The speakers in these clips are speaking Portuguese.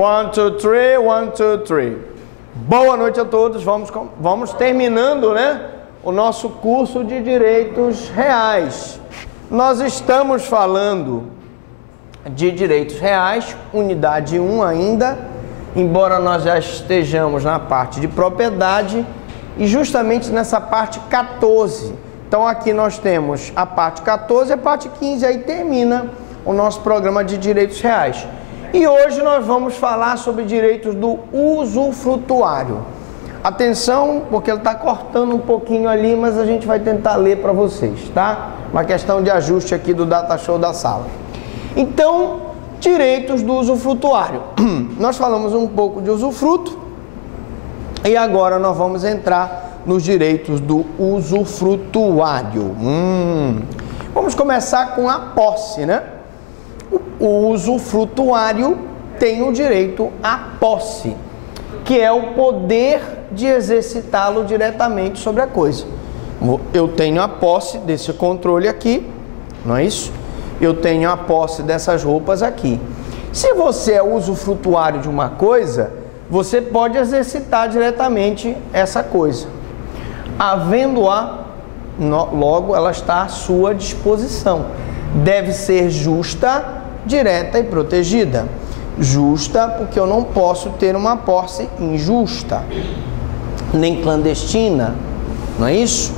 1, 2, 3, 1, 2, 3. Boa noite a todos. Vamos terminando, né, o nosso curso de direitos reais. Nós estamos falando de direitos reais, unidade 1 ainda, embora nós já estejamos na parte de propriedade e justamente nessa parte 14. Então aqui nós temos a parte 14 e a parte 15, aí termina o nosso programa de direitos reais. E hoje nós vamos falar sobre direitos do usufrutuário. Atenção, porque ele está cortando um pouquinho ali, mas a gente vai tentar ler para vocês, tá? Uma questão de ajuste aqui do data show da sala. Então, direitos do usufrutuário. Nós falamos um pouco de usufruto e agora nós vamos entrar nos direitos do usufrutuário. Vamos começar com a posse, né? O usufrutuário tem o direito à posse, que é o poder de exercitá-lo diretamente sobre a coisa. Eu tenho a posse desse controle aqui, não é isso? Eu tenho a posse dessas roupas aqui. Se você é usufrutuário de uma coisa, você pode exercitar diretamente essa coisa. Havendo-a, logo ela está à sua disposição. Deve ser justa, direta e protegida. Justa, porque eu não posso ter uma posse injusta, nem clandestina, não é isso?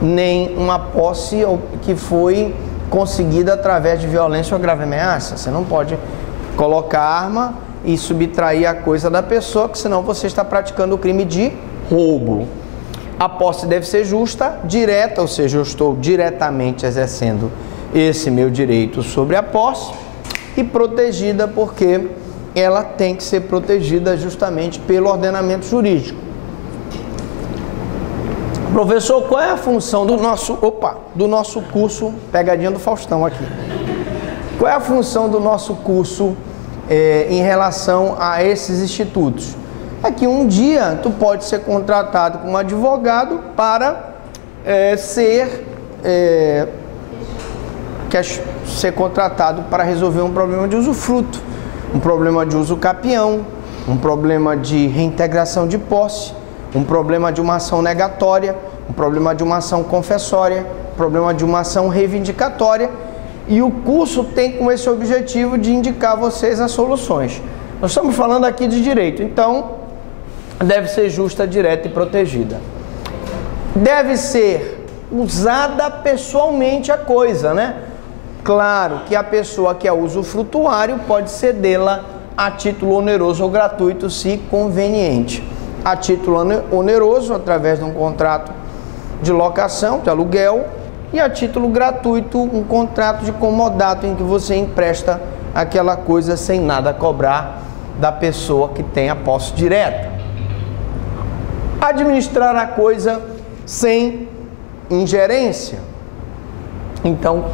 Nem uma posse que foi conseguida através de violência ou grave ameaça. Você não pode colocar arma e subtrair a coisa da pessoa, que senão você está praticando o crime de roubo. A posse deve ser justa, direta, ou seja, eu estou diretamente exercendo esse meu direito sobre a posse, e protegida, porque ela tem que ser protegida justamente pelo ordenamento jurídico. Professor, qual é a função do nosso curso, pegadinha do Faustão aqui, qual é a função do nosso curso em relação a esses institutos? É que um dia tu pode ser contratado como advogado para quer ser contratado para resolver um problema de usufruto, um problema de uso capião, um problema de reintegração de posse, um problema de uma ação negatória, um problema de uma ação confessória, um problema de uma ação reivindicatória, e o curso tem como esse objetivo de indicar a vocês as soluções. Nós estamos falando aqui de direito, então deve ser justa, direta e protegida. Deve ser usada pessoalmente a coisa, né? Claro que a pessoa que é usufrutuário pode cedê-la a título oneroso ou gratuito, se conveniente. A título oneroso, através de um contrato de locação, de aluguel, e a título gratuito, um contrato de comodato em que você empresta aquela coisa sem nada cobrar da pessoa que tem a posse direta. Administrar a coisa sem ingerência. Então,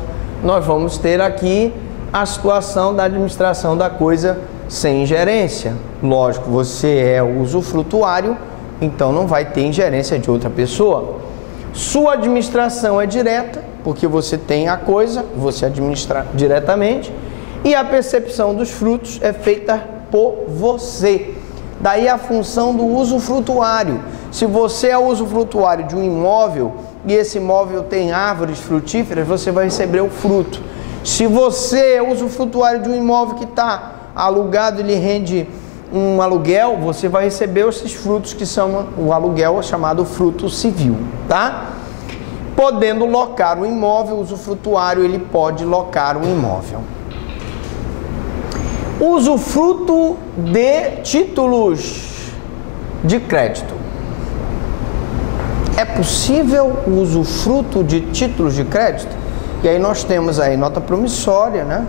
nós vamos ter aqui a situação da administração da coisa sem ingerência. Lógico, você é o usufrutuário, então não vai ter ingerência de outra pessoa. Sua administração é direta, porque você tem a coisa, você administra diretamente, e a percepção dos frutos é feita por você. Daí a função do usufrutuário. Se você é usufrutuário de um imóvel e esse imóvel tem árvores frutíferas, você vai receber o fruto. Se você é usufrutuário de um imóvel que está alugado e lhe rende um aluguel, você vai receber esses frutos, que são o aluguel chamado fruto civil, tá? Podendo locar o imóvel, o usufrutuário ele pode locar o imóvel. Usufruto de títulos de crédito. É possível o usufruto de títulos de crédito? E aí nós temos aí nota promissória, né?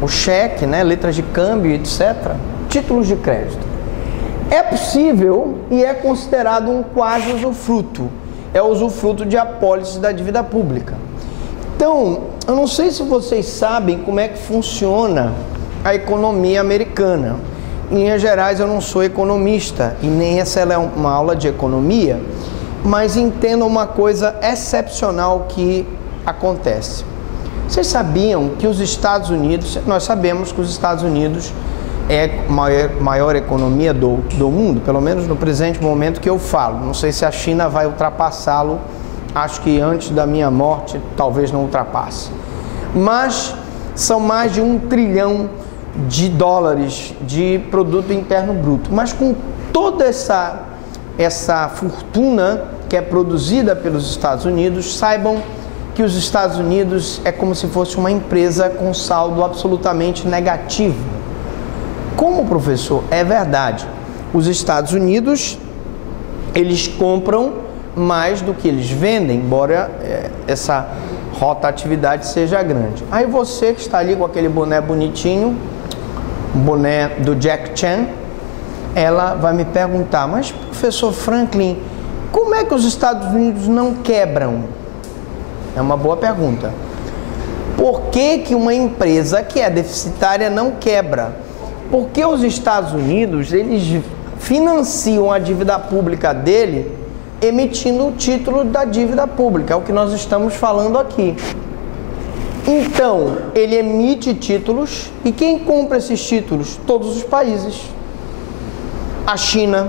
O cheque, né? Letras de câmbio, etc. Títulos de crédito. É possível e é considerado um quase usufruto. É o usufruto de apólice da dívida pública. Então, eu não sei se vocês sabem como é que funciona a economia americana. Em linhas gerais, eu não sou economista e nem essa é uma aula de economia, mas entendam uma coisa excepcional que acontece. Vocês sabiam que os Estados Unidos, nós sabemos que os Estados Unidos é a maior economia do mundo, pelo menos no presente momento que eu falo. Não sei se a China vai ultrapassá-lo, acho que antes da minha morte talvez não ultrapasse. Mas são mais de $1 trilhão de produto interno bruto. Mas com toda essa fortuna que é produzida pelos Estados Unidos, saibam que os Estados Unidos é como se fosse uma empresa com saldo absolutamente negativo. Como, professor? É verdade. Os Estados Unidos, eles compram mais do que eles vendem, embora essa rotatividade seja grande. Aí você que está ali com aquele boné bonitinho, boné do Jack Chan, ela vai me perguntar, mas professor Franklin, como é que os Estados Unidos não quebram? É uma boa pergunta. Por que uma empresa que é deficitária não quebra? Porque os Estados Unidos, eles financiam a dívida pública dele emitindo o título da dívida pública, é o que nós estamos falando aqui. Então, ele emite títulos e quem compra esses títulos? Todos os países. A China,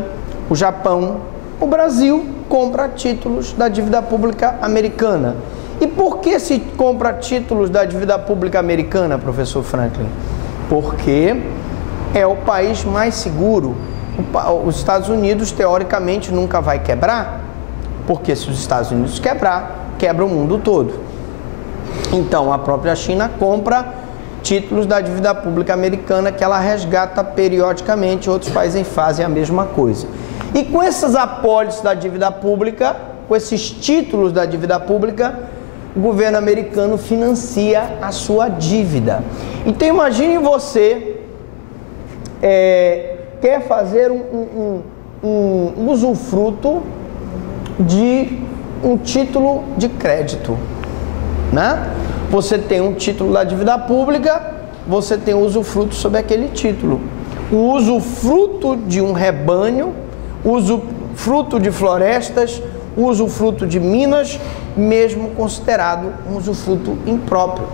o Japão, o Brasil compra títulos da dívida pública americana. E por que se compra títulos da dívida pública americana, professor Franklin? Porque é o país mais seguro. Os Estados Unidos, teoricamente, nunca vai quebrar, porque se os Estados Unidos quebrar, quebra o mundo todo. Então, a própria China compra títulos da dívida pública americana que ela resgata periodicamente, outros países fazem a mesma coisa. E com essas apólices da dívida pública, com esses títulos da dívida pública, o governo americano financia a sua dívida. Então, imagine você quer fazer um usufruto de um título de crédito, né? Você tem um título da dívida pública, você tem o usufruto sobre aquele título. O usufruto de um rebanho, usufruto de florestas, usufruto de minas, mesmo considerado um usufruto impróprio.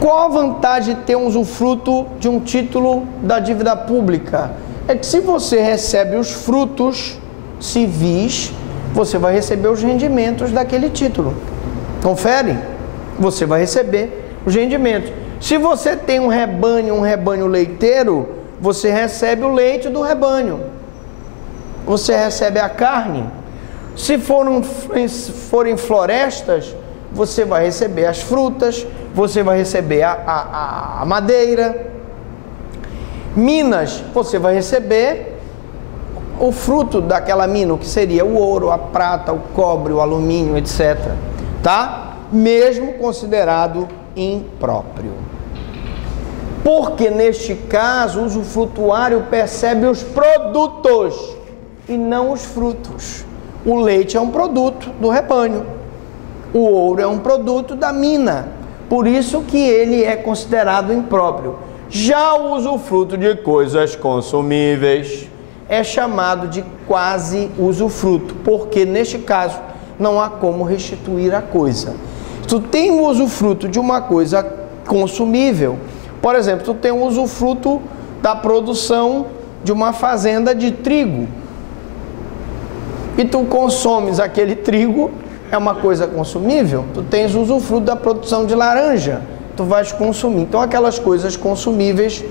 Qual a vantagem de ter um usufruto de um título da dívida pública? É que se você recebe os frutos civis, você vai receber os rendimentos daquele título. Confere? Você vai receber os rendimentos. Se você tem um rebanho leiteiro, você recebe o leite do rebanho. Você recebe a carne. Se forem florestas, você vai receber as frutas, você vai receber a madeira. Minas, você vai receber o fruto daquela mina, que seria o ouro, a prata, o cobre, o alumínio, etc. Tá? Mesmo considerado impróprio. Porque neste caso o usufrutuário percebe os produtos e não os frutos. O leite é um produto do rebanho, o ouro é um produto da mina, por isso que ele é considerado impróprio. Já o usufruto de coisas consumíveis é chamado de quase usufruto, porque neste caso não há como restituir a coisa. Tu tem o usufruto de uma coisa consumível, por exemplo, tu tem o usufruto da produção de uma fazenda de trigo, e tu consomes aquele trigo, é uma coisa consumível. Tu tens o usufruto da produção de laranja, tu vais consumir. Então aquelas coisas consumíveis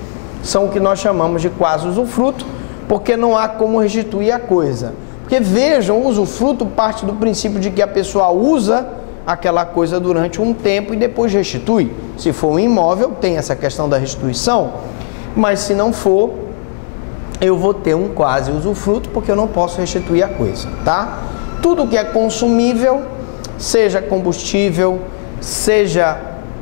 são o que nós chamamos de quase usufruto, porque não há como restituir a coisa. Porque vejam, o usufruto parte do princípio de que a pessoa usa aquela coisa durante um tempo e depois restitui. Se for um imóvel, tem essa questão da restituição, mas se não for, eu vou ter um quase usufruto, porque eu não posso restituir a coisa, tá? Tudo que é consumível, seja combustível, seja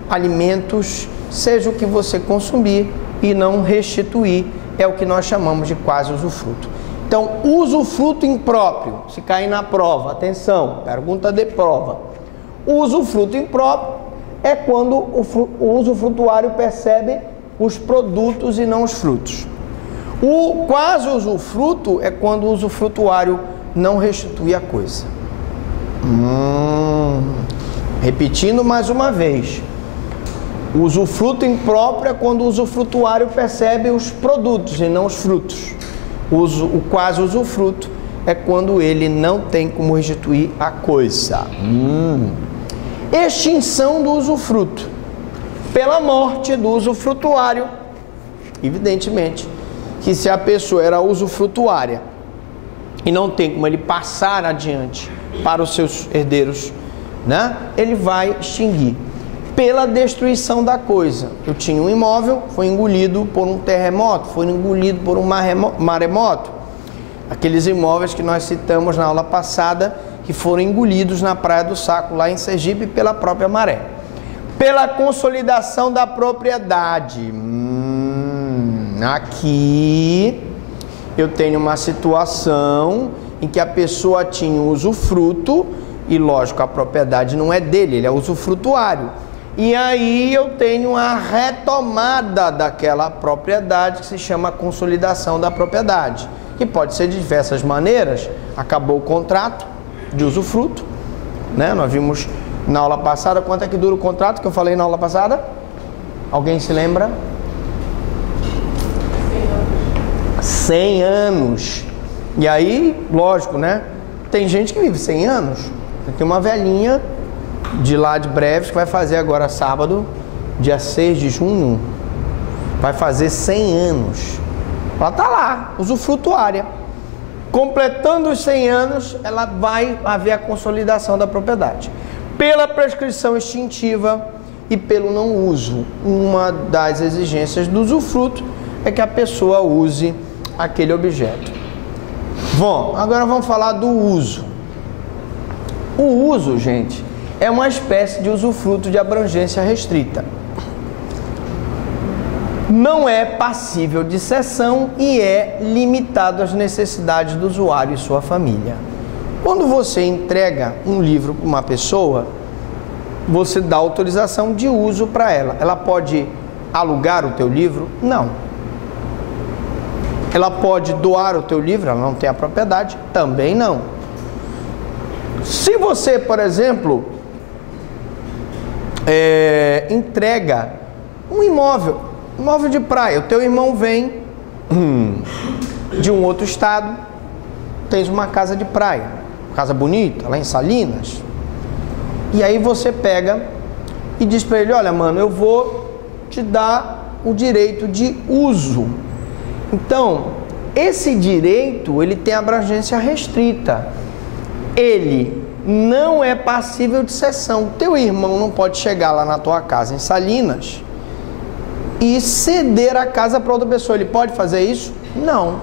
alimentos, seja o que você consumir e não restituir, é o que nós chamamos de quase usufruto. Então, usufruto impróprio, se cair na prova, atenção, pergunta de prova. O usufruto impróprio é quando o usufrutuário percebe os produtos e não os frutos. O quase usufruto é quando o usufrutuário não restitui a coisa. Repetindo mais uma vez. O usufruto impróprio é quando o usufrutuário percebe os produtos e não os frutos. O quase usufruto é quando ele não tem como restituir a coisa. Extinção do usufruto. Pela morte do usufrutuário. Evidentemente que se a pessoa era usufrutuária e não tem como ele passar adiante para os seus herdeiros, né? Ele vai extinguir. Pela destruição da coisa. Eu tinha um imóvel, foi engolido por um terremoto, foi engolido por um maremoto. Aqueles imóveis que nós citamos na aula passada, que foram engolidos na Praia do Saco, lá em Sergipe, pela própria maré. Pela consolidação da propriedade. Aqui eu tenho uma situação em que a pessoa tinha um usufruto, e lógico, a propriedade não é dele, ele é usufrutuário. E aí eu tenho a retomada daquela propriedade que se chama consolidação da propriedade, que pode ser de diversas maneiras. Acabou o contrato de usufruto, né? Nós vimos na aula passada. Quanto é que dura o contrato que eu falei na aula passada? Alguém se lembra? 100 anos. E aí, lógico, né? Tem gente que vive 100 anos. Tem uma velhinha de lá de Breves que vai fazer agora sábado, dia 6 de junho, vai fazer 100 anos. Ela está lá, usufrutuária. Completando os 100 anos, ela vai haver a consolidação da propriedade. Pela prescrição extintiva e pelo não uso. Uma das exigências do usufruto é que a pessoa use aquele objeto. Bom, agora vamos falar do uso. O uso, gente, é uma espécie de usufruto de abrangência restrita. Não é passível de cessão e é limitado às necessidades do usuário e sua família. Quando você entrega um livro para uma pessoa, você dá autorização de uso para ela. Ela pode alugar o teu livro? Não. Ela pode doar o teu livro? Ela não tem a propriedade? Também não. Se você, por exemplo, entrega um imóvel de praia, o teu irmão vem de um outro estado, tens uma casa de praia, casa bonita, lá em Salinas, e aí você pega e diz para ele: olha, mano, eu vou te dar o direito de uso. Então, esse direito, ele tem abrangência restrita. Ele não é passível de cessão. Teu irmão não pode chegar lá na tua casa em Salinas e ceder a casa para outra pessoa. Ele pode fazer isso? Não.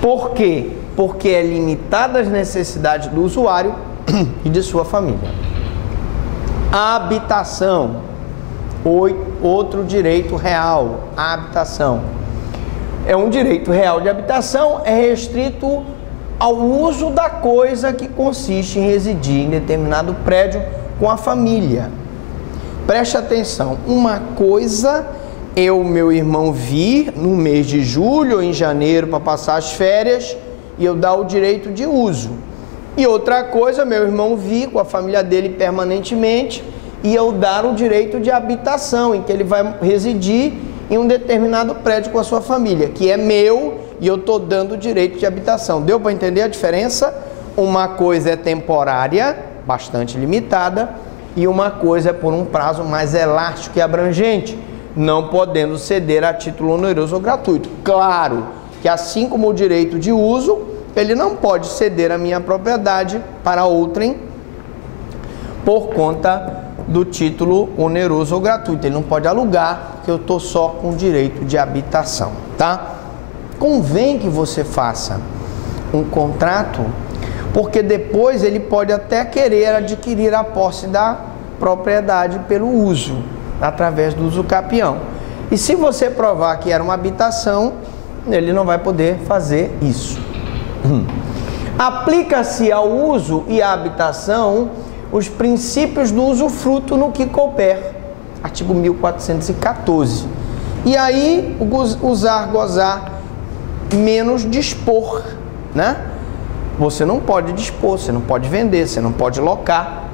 Por quê? Porque é limitada às necessidades do usuário e de sua família. A habitação, outro direito real, a habitação. É um direito real de habitação, é restrito ao uso da coisa que consiste em residir em determinado prédio com a família. Preste atenção, uma coisa é o meu irmão vir no mês de julho ou em janeiro para passar as férias e eu dar o direito de uso. E outra coisa, meu irmão vir com a família dele permanentemente e eu dar o direito de habitação, em que ele vai residir em um determinado prédio com a sua família, que é meu e eu estou dando o direito de habitação. Deu para entender a diferença? Uma coisa é temporária, bastante limitada, e uma coisa é por um prazo mais elástico e abrangente, não podendo ceder a título oneroso ou gratuito. Claro que assim como o direito de uso, ele não pode ceder a minha propriedade para outrem por conta do título oneroso ou gratuito. Ele não pode alugar, porque eu estou só com direito de habitação, tá? Convém que você faça um contrato, porque depois ele pode até querer adquirir a posse da propriedade pelo uso, através do uso capião. E se você provar que era uma habitação, ele não vai poder fazer isso. Aplica-se ao uso e à habitação os princípios do usufruto no que couber, artigo 1414. E aí, usar, gozar, menos dispor, né? Você não pode dispor, você não pode vender, você não pode locar.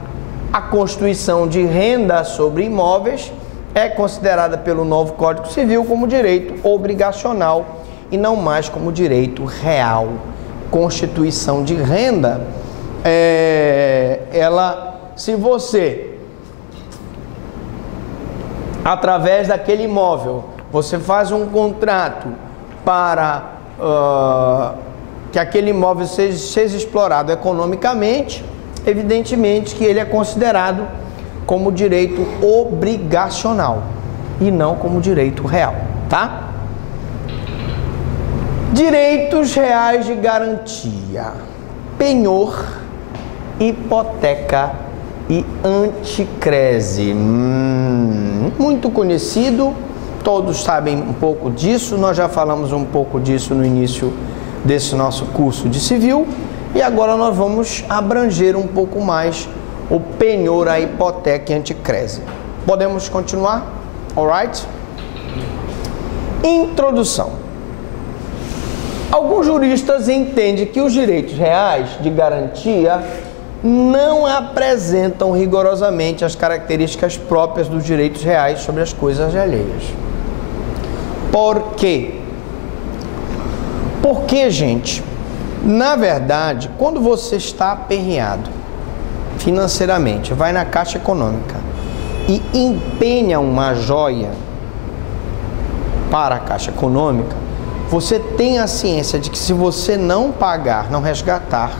A constituição de renda sobre imóveis é considerada pelo novo Código Civil como direito obrigacional e não mais como direito real. Constituição de renda, se você, através daquele imóvel, você faz um contrato para que aquele imóvel seja explorado economicamente, evidentemente que ele é considerado como direito obrigacional e não como direito real, tá? Direitos reais de garantia: penhor, hipoteca e anticrese. Muito conhecido, todos sabem um pouco disso, nós já falamos um pouco disso no início desse nosso curso de civil e agora nós vamos abranger um pouco mais o penhor, a hipoteca e anticrese. Podemos continuar? Alright? Introdução. Alguns juristas entendem que os direitos reais de garantia não apresentam rigorosamente as características próprias dos direitos reais sobre as coisas alheias. Por quê? Porque, gente, na verdade, quando você está aperreado financeiramente, vai na Caixa Econômica e empenha uma joia para a Caixa Econômica, você tem a ciência de que se você não pagar, não resgatar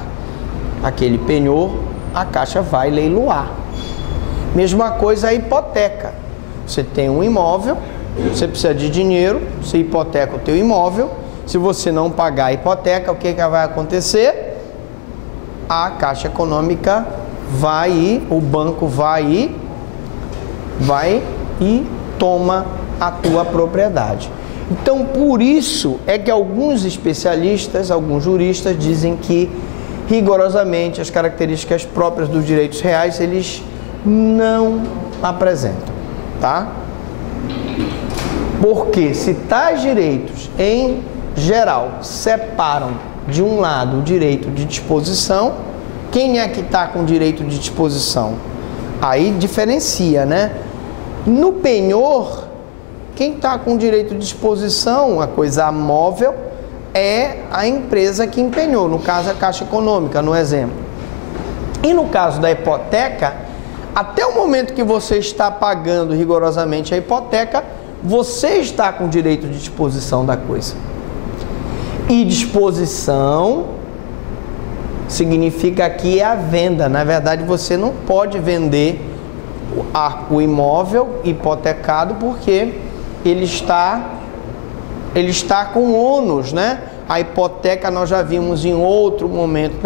aquele penhor, a Caixa vai leiloar. Mesma coisa a hipoteca. Você tem um imóvel, você precisa de dinheiro, você hipoteca o teu imóvel. Se você não pagar a hipoteca, o que vai acontecer? A Caixa Econômica vai ir, o banco vai e toma a tua propriedade. Então, por isso é que alguns especialistas, alguns juristas dizem que rigorosamente as características próprias dos direitos reais eles não apresentam, tá? Porque se tais direitos em geral separam de um lado o direito de disposição, quem é que está com direito de disposição? Aí diferencia, né? No penhor, quem está com direito de disposição, a coisa móvel, é a empresa que empenhou, no caso a Caixa Econômica, no exemplo. E no caso da hipoteca, até o momento que você está pagando rigorosamente a hipoteca, você está com direito de disposição da coisa. E disposição significa aqui a venda. Na verdade, você não pode vender o imóvel hipotecado porque ele está com ônus, né? A hipoteca nós já vimos em outro momento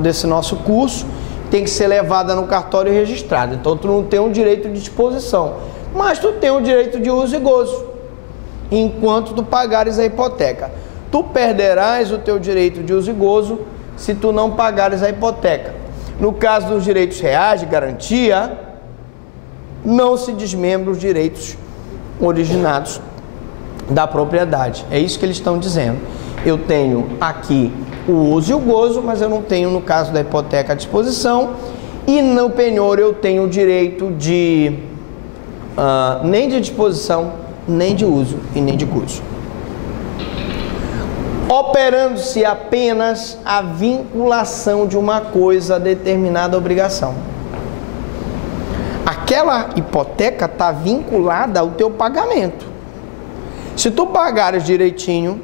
desse nosso curso, tem que ser levada no cartório e registrada. Então tu não tem o direito de disposição, mas tu tem o direito de uso e gozo, enquanto tu pagares a hipoteca. Tu perderás o teu direito de uso e gozo se tu não pagares a hipoteca. No caso dos direitos reais de garantia, não se desmembram os direitos originados da propriedade. É isso que eles estão dizendo. Eu tenho aqui o uso e o gozo, mas eu não tenho, no caso da hipoteca, a disposição. E no penhor eu tenho o direito de nem de disposição, nem de uso e nem de gozo. Operando-se apenas a vinculação de uma coisa a determinada obrigação. Aquela hipoteca está vinculada ao teu pagamento. Se tu pagares direitinho,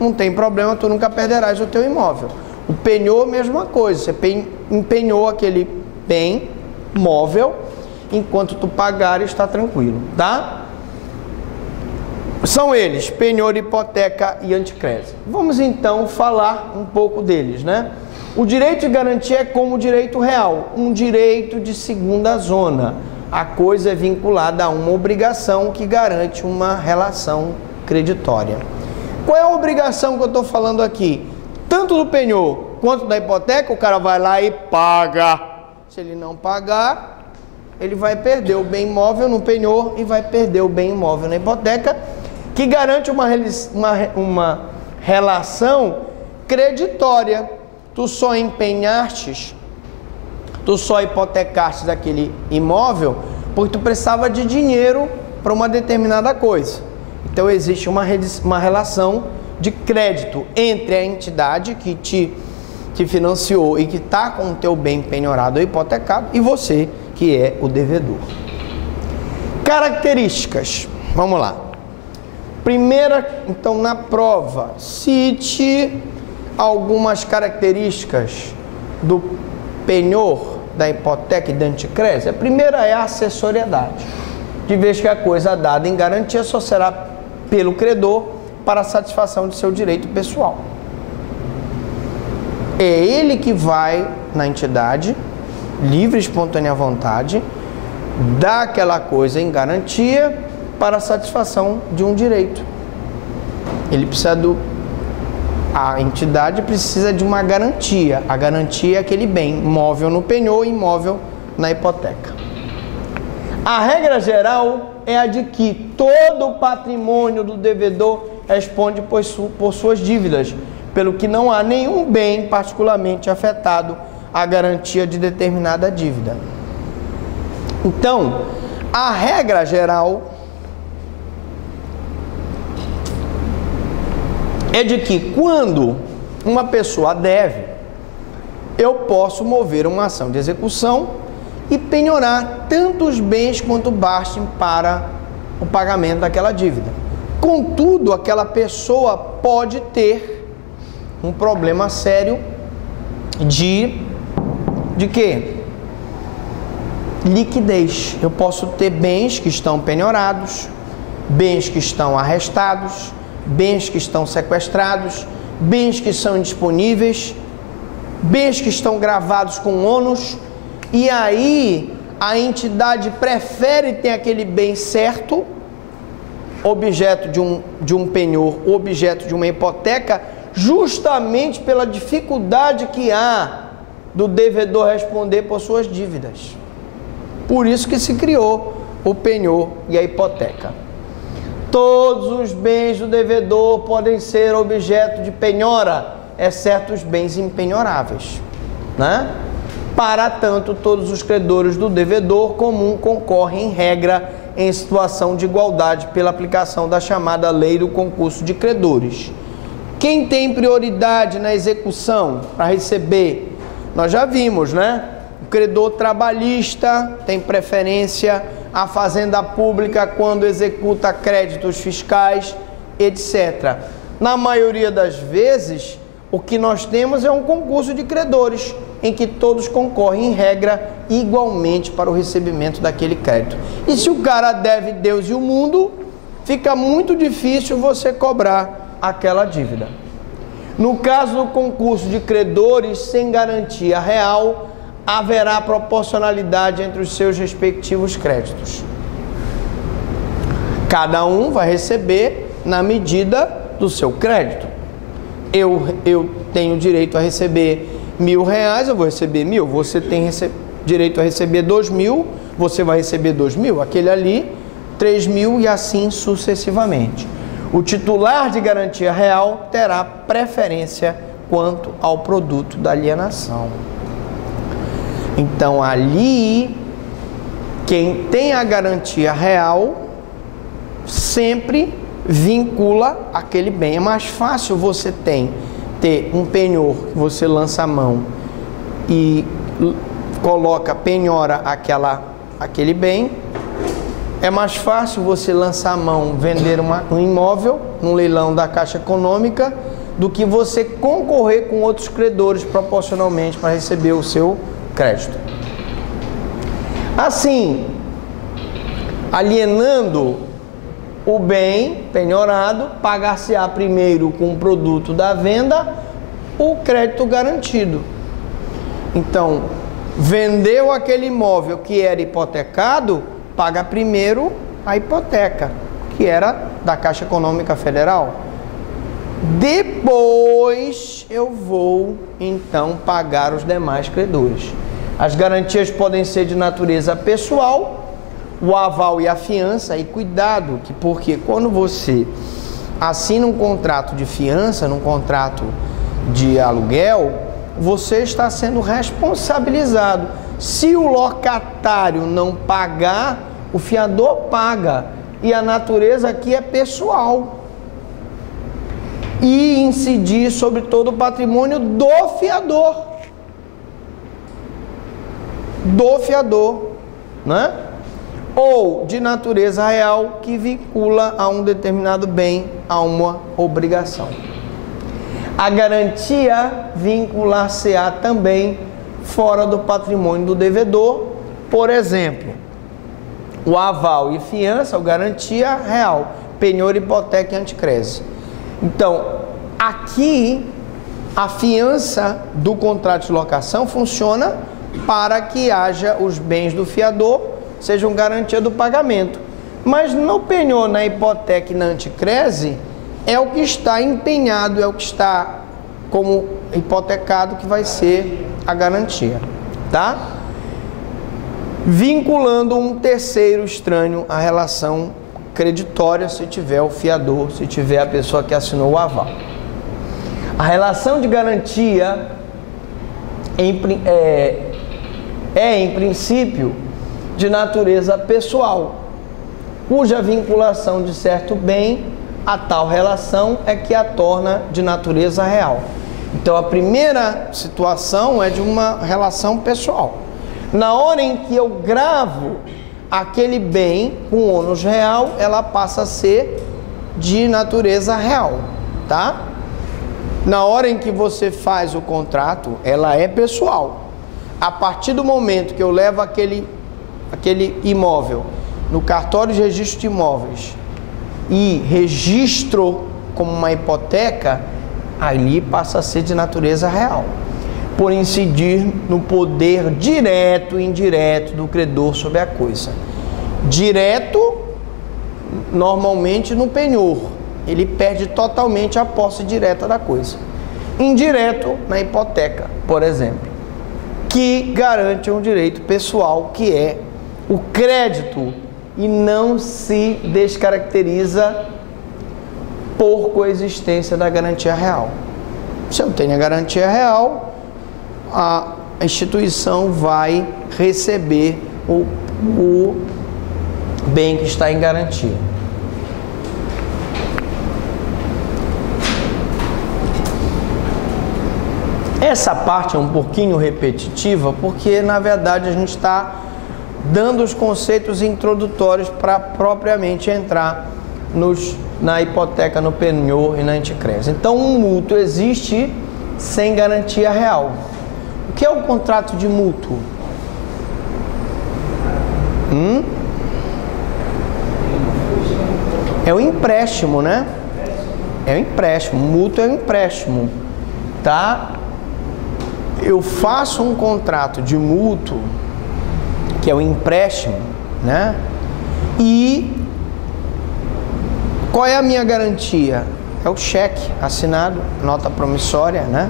não tem problema, tu nunca perderás o teu imóvel. O penhor, mesma coisa, você empenhou aquele bem móvel, enquanto tu pagares, está tranquilo, tá? São eles, penhor, hipoteca e anticrese. Vamos então falar um pouco deles, né? O direito de garantia é como o direito real, um direito de segunda zona. A coisa é vinculada a uma obrigação que garante uma relação creditória. Qual é a obrigação que eu estou falando aqui? Tanto do penhor quanto da hipoteca, o cara vai lá e paga. Se ele não pagar, ele vai perder o bem imóvel no penhor e vai perder o bem imóvel na hipoteca, que garante uma relação creditória. Tu só empenhastes, tu só hipotecaste aquele imóvel porque tu precisava de dinheiro para uma determinada coisa. Então existe uma relação de crédito entre a entidade que te financiou e que está com o teu bem penhorado ou hipotecado e você, que é o devedor. Características, vamos lá. Primeira, então, na prova, cite algumas características do penhor, da hipoteca e da anticrédito. A primeira é a acessoriedade, de vez que a coisa dada em garantia só será pelo credor para a satisfação de seu direito pessoal. É ele que vai na entidade, livre e espontânea vontade, dar aquela coisa em garantia para a satisfação de um direito. Ele precisa a entidade precisa de uma garantia. A garantia é aquele bem, móvel no penhor e imóvel na hipoteca. A regra geral é a de que todo o patrimônio do devedor responde por suas dívidas, pelo que não há nenhum bem particularmente afetado à garantia de determinada dívida. Então, a regra geral é de que quando uma pessoa deve, eu posso mover uma ação de execução e penhorar tanto os bens quanto bastem para o pagamento daquela dívida. Contudo, aquela pessoa pode ter um problema sério de quê? Liquidez. Eu posso ter bens que estão penhorados, bens que estão arrestados, bens que estão sequestrados, bens que são indisponíveis, bens que estão gravados com ônus, e aí a entidade prefere ter aquele bem certo, objeto de um penhor, objeto de uma hipoteca, justamente pela dificuldade que há do devedor responder por suas dívidas. Por isso que se criou o penhor e a hipoteca. Todos os bens do devedor podem ser objeto de penhora, exceto os bens impenhoráveis, né? Para tanto, todos os credores do devedor comum concorrem em regra em situação de igualdade pela aplicação da chamada lei do concurso de credores. Quem tem prioridade na execução para receber? Nós já vimos, né? O credor trabalhista tem preferência, a fazenda pública quando executa créditos fiscais, etc. Na maioria das vezes, o que nós temos é um concurso de credores, em que todos concorrem em regra igualmente para o recebimento daquele crédito. E se o cara deve Deus e o mundo, fica muito difícil você cobrar aquela dívida. No caso do concurso de credores sem garantia real, haverá proporcionalidade entre os seus respectivos créditos. Cada um vai receber na medida do seu crédito. Eu tenho direito a receber R$1.000, eu vou receber 1.000. Você tem direito a receber 2.000, você vai receber 2.000. Aquele ali, 3.000 e assim sucessivamente. O titular de garantia real terá preferência quanto ao produto da alienação. Então, ali, quem tem a garantia real sempre vincula aquele bem. É mais fácil você ter um penhor, você lança a mão e coloca, penhora aquele bem. É mais fácil você lançar a mão, vender um imóvel num leilão da Caixa Econômica, do que você concorrer com outros credores proporcionalmente para receber o seu crédito. Assim, alienando o bem penhorado, pagar-se-á primeiro com o produto da venda o crédito garantido. Então, vendeu aquele imóvel que era hipotecado, paga primeiro a hipoteca, que era da Caixa Econômica Federal. Depois eu vou, então, pagar os demais credores. As garantias podem ser de natureza pessoal, o aval e a fiança, e cuidado, porque quando você assina um contrato de fiança, num contrato de aluguel, você está sendo responsabilizado. Se o locatário não pagar, o fiador paga. e a natureza aqui é pessoal, e incidir sobre todo o patrimônio do fiador, né? Ou de natureza real, que vincula a um determinado bem, a uma obrigação. A garantia vincular-se-á também fora do patrimônio do devedor, por exemplo, o aval e fiança, ou garantia real, penhor, hipoteca e anticrese. Então, aqui, a fiança do contrato de locação funciona para que haja os bens do fiador, sejam garantia do pagamento. Mas no penhor, na hipoteca e na anticrese, é o que está empenhado, é o que está como hipotecado que vai ser a garantia, tá? Vinculando um terceiro estranho à relação creditória, se tiver o fiador, se tiver a pessoa que assinou o aval. A relação de garantia em princípio, de natureza pessoal, cuja vinculação de certo bem a tal relação é que a torna de natureza real. Então, a primeira situação é de uma relação pessoal. Na hora em que eu gravo aquele bem com ônus real, ela passa a ser de natureza real, tá? Na hora em que você faz o contrato, ela é pessoal. A partir do momento que eu levo aquele imóvel no cartório de registro de imóveis e registro como uma hipoteca, ali passa a ser de natureza real, por incidir no poder direto e indireto do credor sobre a coisa. Direto, normalmente no penhor, ele perde totalmente a posse direta da coisa. Indireto, na hipoteca, por exemplo, que garante um direito pessoal, que é o crédito, e não se descaracteriza por coexistência da garantia real. Se eu tenho a garantia real, a instituição vai receber o bem que está em garantia. Essa parte é um pouquinho repetitiva, porque na verdade a gente está dando os conceitos introdutórios para propriamente entrar na hipoteca, no penhor e na anticrese. Então, um mútuo existe sem garantia real. O que é o contrato de mútuo? É um empréstimo, né? É um empréstimo. Mútuo é um empréstimo, tá? Eu faço um contrato de mútuo, que é o empréstimo, né? E qual é a minha garantia? É o cheque assinado, nota promissória, né?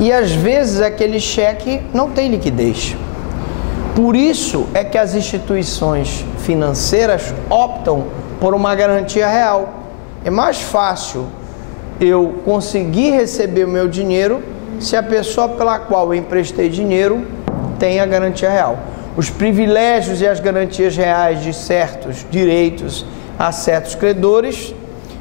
E às vezes aquele cheque não tem liquidez. Por isso é que as instituições financeiras optam por uma garantia real. É mais fácil eu conseguir receber o meu dinheiro se a pessoa pela qual eu emprestei dinheiro tem a garantia real. Os privilégios e as garantias reais de certos direitos a certos credores,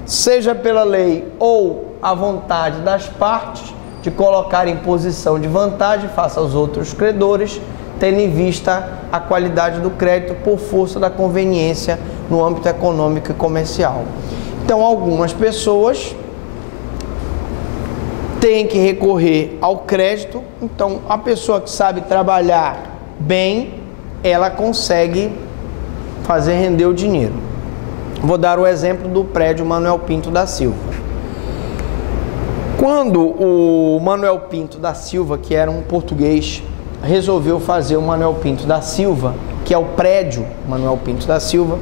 seja pela lei ou à vontade das partes, de colocar em posição de vantagem face aos outros credores, tendo em vista a qualidade do crédito por força da conveniência no âmbito econômico e comercial. Então, algumas pessoas têm que recorrer ao crédito. Então, a pessoa que sabe trabalhar bem, ela consegue fazer render o dinheiro. Vou dar o exemplo do prédio Manuel Pinto da Silva. Quando o Manuel Pinto da Silva, que era um português, resolveu fazer o Manuel Pinto da Silva, que é o prédio Manuel Pinto da Silva,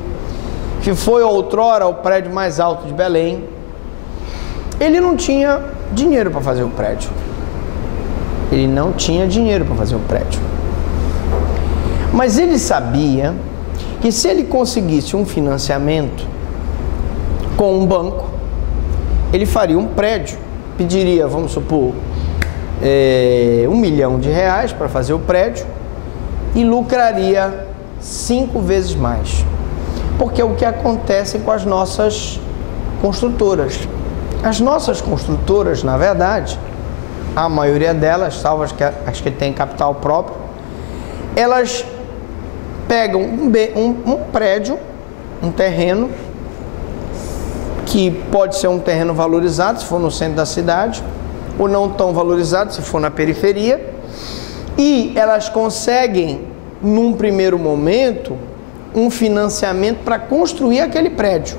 que foi outrora o prédio mais alto de Belém, ele não tinha dinheiro para fazer o prédio. Ele não tinha dinheiro para fazer o prédio. Mas ele sabia que se ele conseguisse um financiamento com um banco, ele faria um prédio, pediria, vamos supor, R$1 milhão para fazer o prédio e lucraria 5 vezes mais. porque é o que acontece com as nossas construtoras. As nossas construtoras, na verdade, a maioria delas, salvo as que têm capital próprio, elas pegam um prédio, um terreno, que pode ser um terreno valorizado, se for no centro da cidade, ou não tão valorizado, se for na periferia, e elas conseguem, num primeiro momento, um financiamento para construir aquele prédio.